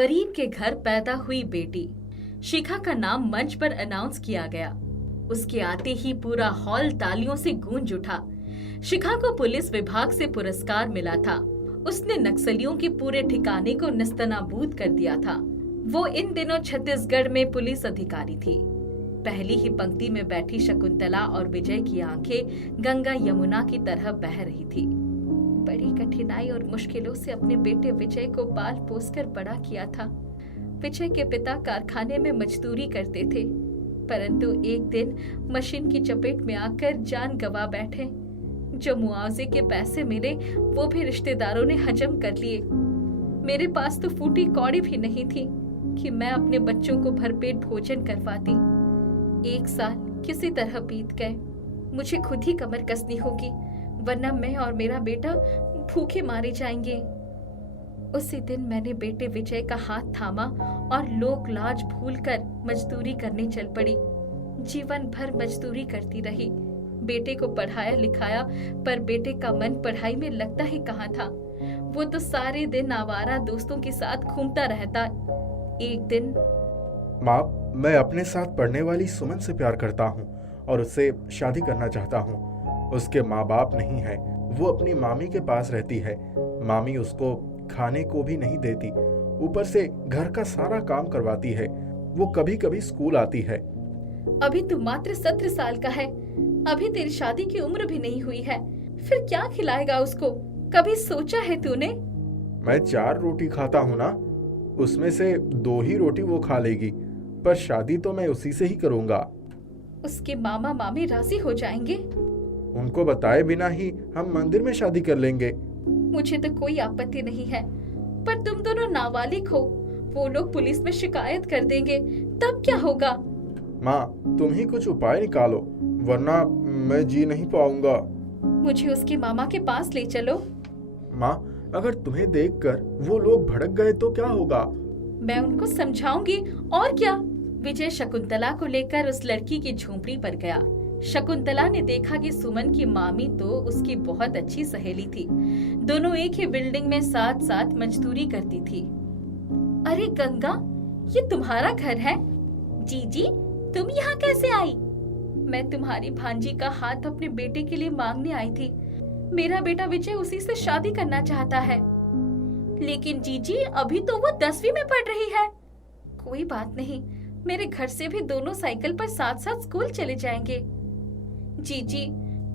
गरीब के घर पैदा हुई बेटी शिखा का नाम मंच पर अनाउंस किया गया। उसके आते ही पूरा हॉल तालियों से गूंज उठा। शिखा को पुलिस विभाग से पुरस्कार मिला था। उसने नक्सलियों के पूरे ठिकाने को नस्तनाबूद कर दिया था। वो इन दिनों छत्तीसगढ़ में पुलिस अधिकारी थी। पहली ही पंक्ति में बैठी शकुंतला और विजय की आंखें गंगा यमुना की तरह बह रही थी। बड़ी कठिनाई और मुश्किलों से अपने बेटे विजय को पाल पोसकर बड़ा किया था। विजय के पिता कारखाने में मजदूरी करते थे, परंतु एक दिन मशीन की चपेट में आकर जान गंवा बैठे। जो मुआवजे के पैसे मिले वो भी रिश्तेदारों ने हजम कर लिए। मेरे पास तो फूटी कौड़ी भी नहीं थी कि मैं अपने बच्चों को भरपेट भोजन करवाती। 1 साल किसी तरह बीत गए। मुझे खुद ही कमर कसनी होगी, वरना मैं और मेरा बेटा भूखे मारे जाएंगे। उसी दिन मैंने बेटे विजय का हाथ थामा और लोक लाज भूलकर मजदूरी करने चल पड़ी। जीवन भर मजदूरी करती रही। बेटे को पढ़ाया लिखाया, पर बेटे का मन पढ़ाई में लगता ही कहाँ था। वो तो सारे दिन आवारा दोस्तों के साथ घूमता रहता। एक दिन, माँ, मैं अपने साथ पढ़ने वाली सुमन से प्यार करता हूँ और उससे शादी करना चाहता हूँ। उसके माँ बाप नहीं है। वो अपनी मामी के पास रहती है। मामी उसको खाने को भी नहीं देती, ऊपर से घर का सारा काम करवाती है। वो कभी कभी स्कूल आती है। अभी तू मात्र 17 साल का है। अभी तेरी शादी की उम्र भी नहीं हुई है। फिर क्या खिलाएगा उसको? कभी सोचा है तूने? मैं 4 रोटी खाता हूँ ना, उसमें से 2 ही रोटी वो खा लेगी, पर शादी तो मैं उसी से ही करूँगा। उसके मामा मामी राजी हो जाएंगे। उनको बताए बिना ही हम मंदिर में शादी कर लेंगे। मुझे तो कोई आपत्ति नहीं है, पर तुम दोनों नाबालिग हो। वो लोग पुलिस में शिकायत कर देंगे, तब क्या होगा? माँ, तुम ही कुछ उपाय निकालो, वरना मैं जी नहीं पाऊंगा। मुझे उसके मामा के पास ले चलो। माँ, अगर तुम्हें देखकर वो लोग भड़क गए तो क्या होगा? मैं उनको समझाऊंगी, और क्या। विजय शकुंतला को लेकर उस लड़की की झोंपड़ी पर गया। शकुंतला ने देखा कि सुमन की मामी तो उसकी बहुत अच्छी सहेली थी। दोनों एक ही बिल्डिंग में साथ साथ मजदूरी करती थी। अरे गंगा, ये तुम्हारा घर है? जीजी, तुम यहाँ कैसे आई? मैं तुम्हारी भांजी का हाथ अपने बेटे के लिए मांगने आई थी। मेरा बेटा विजय उसी से शादी करना चाहता है। लेकिन जीजी, अभी तो वो 10वीं में पढ़ रही है। कोई बात नहीं, मेरे घर से भी दोनों साइकिल पर साथ साथ स्कूल चले जाएंगे। जीजी,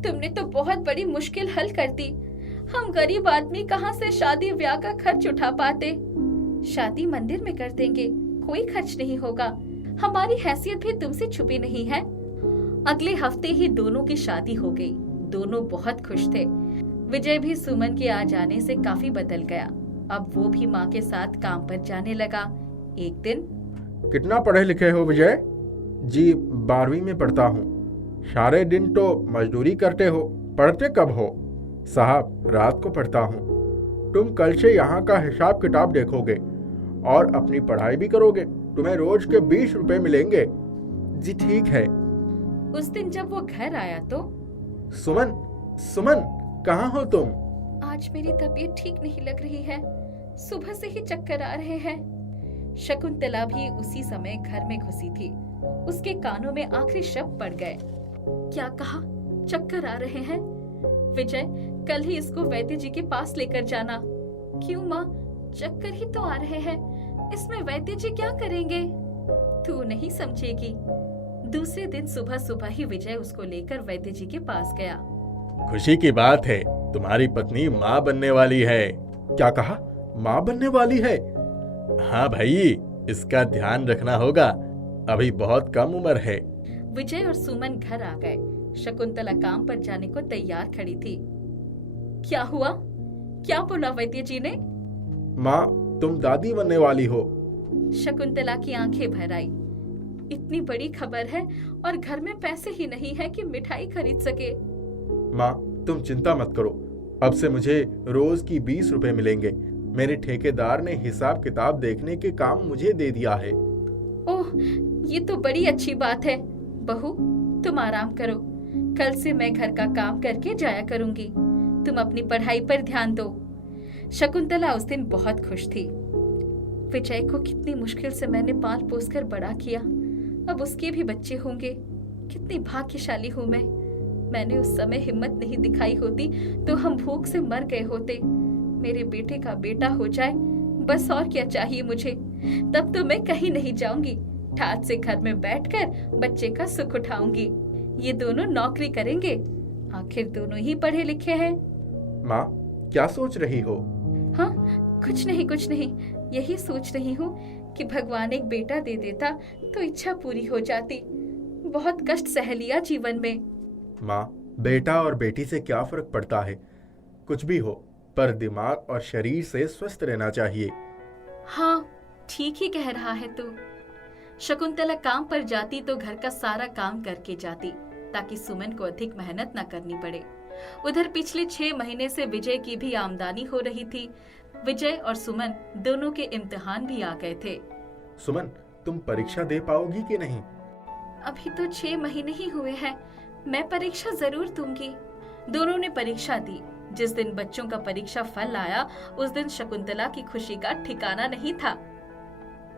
तुमने तो बहुत बड़ी मुश्किल हल कर दी। हम गरीब आदमी कहाँ से शादी ब्याह का खर्च उठा पाते। शादी मंदिर में कर देंगे, कोई खर्च नहीं होगा। हमारी हैसियत भी तुमसे छुपी नहीं है। अगले हफ्ते ही दोनों की शादी हो गई। दोनों बहुत खुश थे। विजय भी सुमन के आ जाने से काफी बदल गया। अब वो भी माँ के साथ काम पर जाने लगा। एक दिन, कितना पढ़े लिखे हो विजय? जी, 12वीं में पढ़ता हूँ। सारे दिन तो मजदूरी करते हो, पढ़ते कब हो? साहब, रात को पढ़ता हूँ। तुम कल से यहाँ का हिसाब किताब देखोगे और अपनी पढ़ाई भी करोगे। तुम्हें रोज के 20 रुपए मिलेंगे। जी ठीक है। उस दिन जब वो घर आया तो, सुमन, सुमन, कहाँ हो तुम? आज मेरी तबीयत ठीक नहीं लग रही है। सुबह से ही चक्कर आ रहे हैं। शकुंतला भी उसी समय घर में घुसी थी। उसके कानों में आखिरी शब्द पड़ गए। क्या कहा? चक्कर आ रहे हैं? विजय, कल ही इसको वैद्य जी के पास लेकर जाना। क्यों माँ? चक्कर ही तो आ रहे हैं, इसमें वैद्य जी क्या करेंगे? तू नहीं समझेगी। दूसरे दिन सुबह सुबह ही विजय उसको लेकर वैद्य जी के पास गया। खुशी की बात है, तुम्हारी पत्नी माँ बनने वाली है। क्या कहा? माँ बनने वाली है? हाँ भाई, इसका ध्यान रखना होगा, अभी बहुत कम उम्र है। विजय और सुमन घर आ गए। शकुंतला काम पर जाने को तैयार खड़ी थी। क्या हुआ? क्या बोला वैद्य जी ने? माँ, तुम दादी बनने वाली हो। शकुंतला की आंखें भर आई। इतनी बड़ी खबर है और घर में पैसे ही नहीं है कि मिठाई खरीद सके। माँ, तुम चिंता मत करो, अब से मुझे रोज की 20 रुपए मिलेंगे। मेरे ठेकेदार ने हिसाब किताब देखने के काम मुझे दे दिया है। ओह, ये तो बड़ी अच्छी बात है। बहू, तुम आराम करो। कल से मैं घर का काम करके जाया करूंगी। तुम अपनी पढ़ाई पर ध्यान दो। शकुंतला उस दिन बहुत खुश थी। विजय को कितनी मुश्किल से मैंने पाल पोस कर बड़ा किया, अब उसके भी बच्चे होंगे। कितनी भाग्यशाली हूँ मैं। मैंने उस समय हिम्मत नहीं दिखाई होती तो हम भूख से मर गए होते। मेरे बेटे का बेटा हो जाए, बस और क्या चाहिए मुझे। तब तो मैं कहीं नहीं जाऊंगी, ठाट से घर में बैठकर बच्चे का सुख उठाऊंगी। ये दोनों नौकरी करेंगे, आखिर दोनों ही पढ़े लिखे हैं। माँ, क्या सोच रही हो? हाँ, कुछ नहीं, यही सोच रही हूँ कि भगवान एक बेटा दे देता तो इच्छा पूरी हो जाती। बहुत कष्ट सह लिया जीवन में। माँ, बेटा और बेटी से क्या फर्क पड़ता है? कुछ भी हो, पर दिमाग और शरीर से स्वस्थ रहना चाहिए। हाँ, ठीक ही कह रहा है तू। शकुंतला काम पर जाती तो घर का सारा काम करके जाती, ताकि सुमन को अधिक मेहनत न करनी पड़े। उधर पिछले 6 महीने से विजय की भी आमदनी हो रही थी। विजय और सुमन दोनों के इम्तिहान भी आ गए थे। सुमन, तुम परीक्षा दे पाओगी कि नहीं? अभी तो 6 महीने ही हुए हैं, मैं परीक्षा जरूर दूंगी। दोनों ने परीक्षा दी। जिस दिन बच्चों का परीक्षा फल आया, उस दिन शकुंतला की खुशी का ठिकाना नहीं था।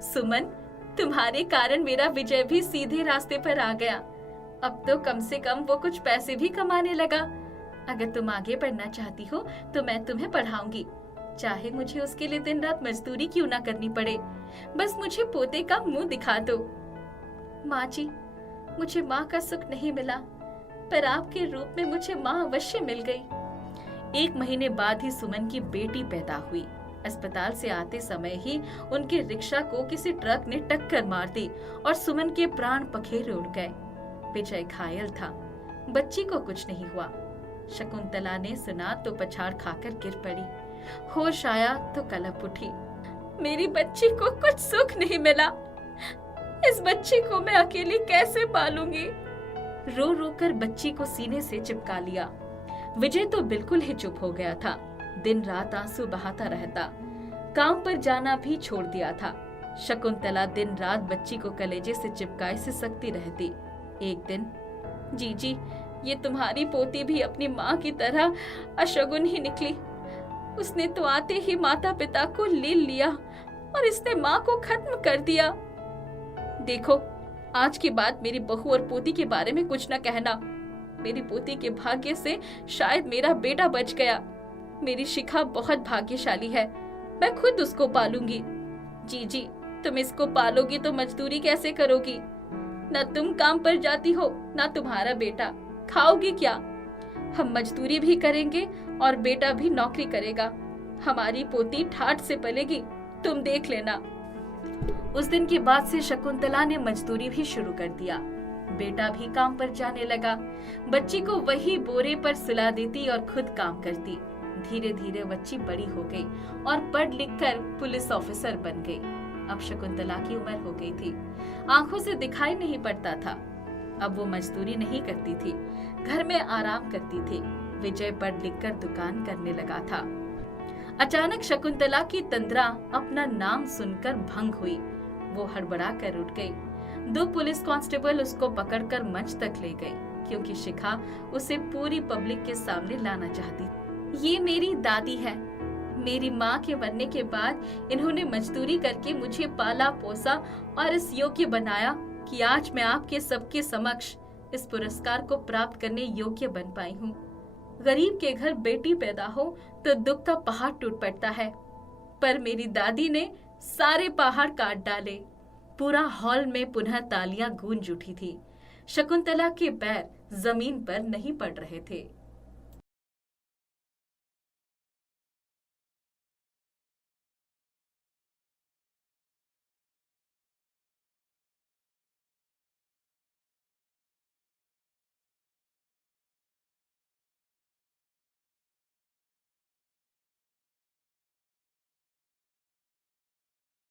सुमन, तुम्हारे कारण मेरा विजय भी सीधे रास्ते पर आ गया। अब तो कम से कम वो कुछ पैसे भी कमाने लगा। अगर तुम आगे बढ़ना चाहती हो तो मैं तुम्हें पढ़ाऊंगी, चाहे मुझे उसके लिए दिन रात मजदूरी क्यों ना करनी पड़े। बस मुझे पोते का मुंह दिखा दो। माँ जी, मुझे माँ का सुख नहीं मिला, पर आपके रूप में मुझे माँ अवश्य मिल गई। 1 महीने बाद ही सुमन की बेटी पैदा हुई। अस्पताल से आते समय ही उनके रिक्शा को किसी ट्रक ने टक्कर मार दी और सुमन के प्राण पखेरु उड़ गए। विजय घायल था, बच्ची को कुछ नहीं हुआ। शकुंतला ने सुना तो पछाड़ खाकर गिर पड़ी। होश आया तो कलप उठी। मेरी बच्ची को कुछ सुख नहीं मिला, इस बच्ची को मैं अकेली कैसे पालूंगी। रो रो कर बच्ची को सीने से चिपका लिया। विजय तो बिल्कुल ही चुप हो गया था, दिन रात आंसू बहाता रहता। काम पर जाना भी छोड़ दिया था। शकुंतला दिन रात बच्ची को कलेजे से चिपकाए सिसकती रहती। एक दिन, जीजी, ये तुम्हारी पोती भी अपनी माँ की तरह अशगुन ही निकली। उसने तो आते ही माता पिता को ले लिया और इसने माँ को खत्म कर दिया। देखो, आज के बाद मेरी बहू और पोती के बारे में कुछ न कहना। मेरी पोती के भाग्य से शायद मेरा बेटा बच गया। मेरी शिखा बहुत भाग्यशाली है, मैं खुद उसको पालूंगी। जीजी, तुम इसको पालोगी तो मजदूरी कैसे करोगी? न तुम काम पर जाती हो, न तुम्हारा बेटा, खाओगी क्या? हम मजदूरी भी करेंगे और बेटा भी नौकरी करेगा। हमारी पोती ठाट से पलेगी, तुम देख लेना। उस दिन के बाद से शकुंतला ने मजदूरी भी शुरू कर दिया। बेटा भी काम पर जाने लगा। बच्ची को वही बोरे पर सुला देती और खुद काम करती। धीरे धीरे बच्ची बड़ी हो गई और पढ़ लिख कर पुलिस ऑफिसर बन गई। अब शकुंतला की उम्र हो गई थी, आंखों से दिखाई नहीं पड़ता था। अब वो मजदूरी नहीं करती थी, घर में आराम करती थी। विजय पढ़ लिख कर दुकान करने लगा था। अचानक शकुंतला की तंद्रा अपना नाम सुनकर भंग हुई। वो हड़बड़ा कर उठ गई। 2 पुलिस कांस्टेबल उसको पकड़कर मंच तक ले गई, क्योंकि शिखा उसे पूरी पब्लिक के सामने लाना चाहती। ये मेरी दादी है। मेरी माँ के बनने के बाद इन्होंने मजदूरी करके मुझे पाला पोसा और इस योग्य बनाया कि आज मैं आपके सबके समक्ष इस पुरस्कार को प्राप्त करने योग्य बन पाई हूँ। गरीब के घर बेटी पैदा हो तो दुख का पहाड़ टूट पड़ता है, पर मेरी दादी ने सारे पहाड़ काट डाले। पूरा हॉल में पुनः तालियां गूंज उठी थी। शकुंतला के पैर जमीन पर नहीं पड़ रहे थे।